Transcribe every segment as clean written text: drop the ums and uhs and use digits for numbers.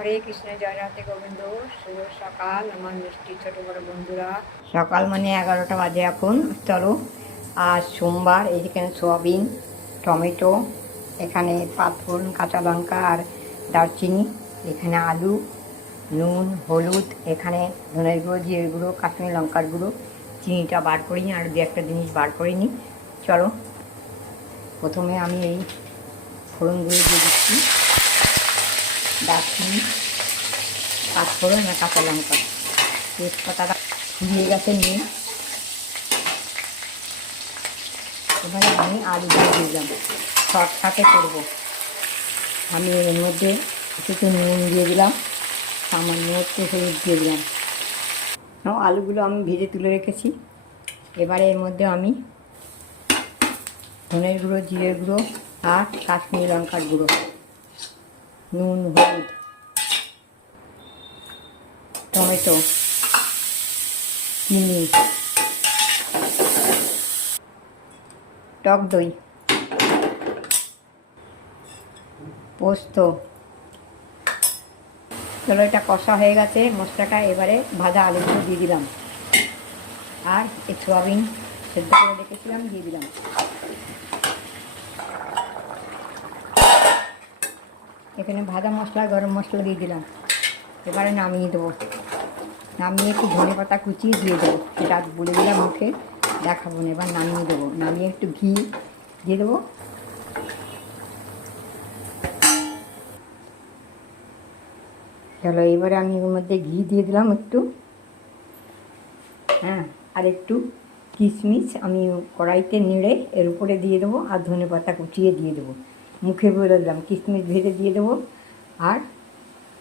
হরে কৃষ্ণ, জয় রাধে গোবিন্দ। শুভ সকাল আমার মিষ্টি ছোট বড় বন্ধুরা। সকাল মানে 11টা বাজে এখন। চলো, আজ সোমবার। এইখানে সোয়াবিন, টমেটো, এখানে পাঁচফোড়ন, কাঁচা লঙ্কা আর দারচিনি, এখানে আলু, নুন, হলুদ, এখানে ধনের গুঁড়ো, জিরের গুঁড়ো, কাশ্মীরি লঙ্কার গুঁড়ো, চিনিটা বার করিনি, আর দু একটা জিনিস বার করিনি। চলো, প্রথমে আমি এই ফোড়নগুলো দিয়ে দিচ্ছি। দারচিনি, পাঁচফোড়ন আর কাঁচা লঙ্কা, তেজপাতাটা ফুরিয়ে গেছে নিয়ে এবারে আমি আলু দিয়ে দিলাম। শর্টকাটে করবো আমি। এর মধ্যে একটু নুন দিয়ে দিলাম, সামান্য একটু হলুদ দিয়ে দিলাম। আলুগুলো আমি ভেজে তুলে রেখেছি। এবারে এর মধ্যে আমি ধনের গুঁড়ো, জিরের গুঁড়ো আর কাশ্মীরি লঙ্কার গুঁড়ো, নুন, হলুদ, টমেটো, চিনি, টক দই, পোস্ত। চলো, এটা কষা হয়ে গেছে মশলাটা। এবারে ভাজা আলুগুলো দিয়ে দিলাম, আর এই সোয়াবিন সেদ্ধ করে রেখেছিলাম দিয়ে দিলাম। এখানে ভাজা মশলা, গরম মশলা দিয়ে দিলাম। এবারে নামিয়ে দেবো। নামিয়ে একটু ধনে পাতা কুচিয়ে দিয়ে দেবো। সেটা বলে দিলাম মুখে, দেখাবো না। এবার নামিয়ে দেবো। নামিয়ে একটু ঘি দিয়ে দেবো। চলো, এবারে আমি এর মধ্যে ঘি দিয়ে দিলাম একটু, হ্যাঁ, আর একটু কিশমিশ আমি কড়াইতে নেড়ে এর উপরে দিয়ে দেবো, আর ধনে পাতা কুচিয়ে দিয়ে দেবো। মুখে বলে দিলাম, কিশমিশ ভেজে দিয়ে দেবো আর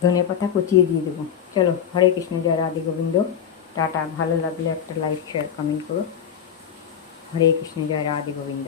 ধনে পাতা কুচিয়ে দিয়ে দেবো। চলো, হরে কৃষ্ণ, জয় রাধে গোবিন্দ। টাটা। ভালো লাগলে একটা লাইক, শেয়ার, কমেন্ট করো। হরে কৃষ্ণ, জয় রাধে গোবিন্দ।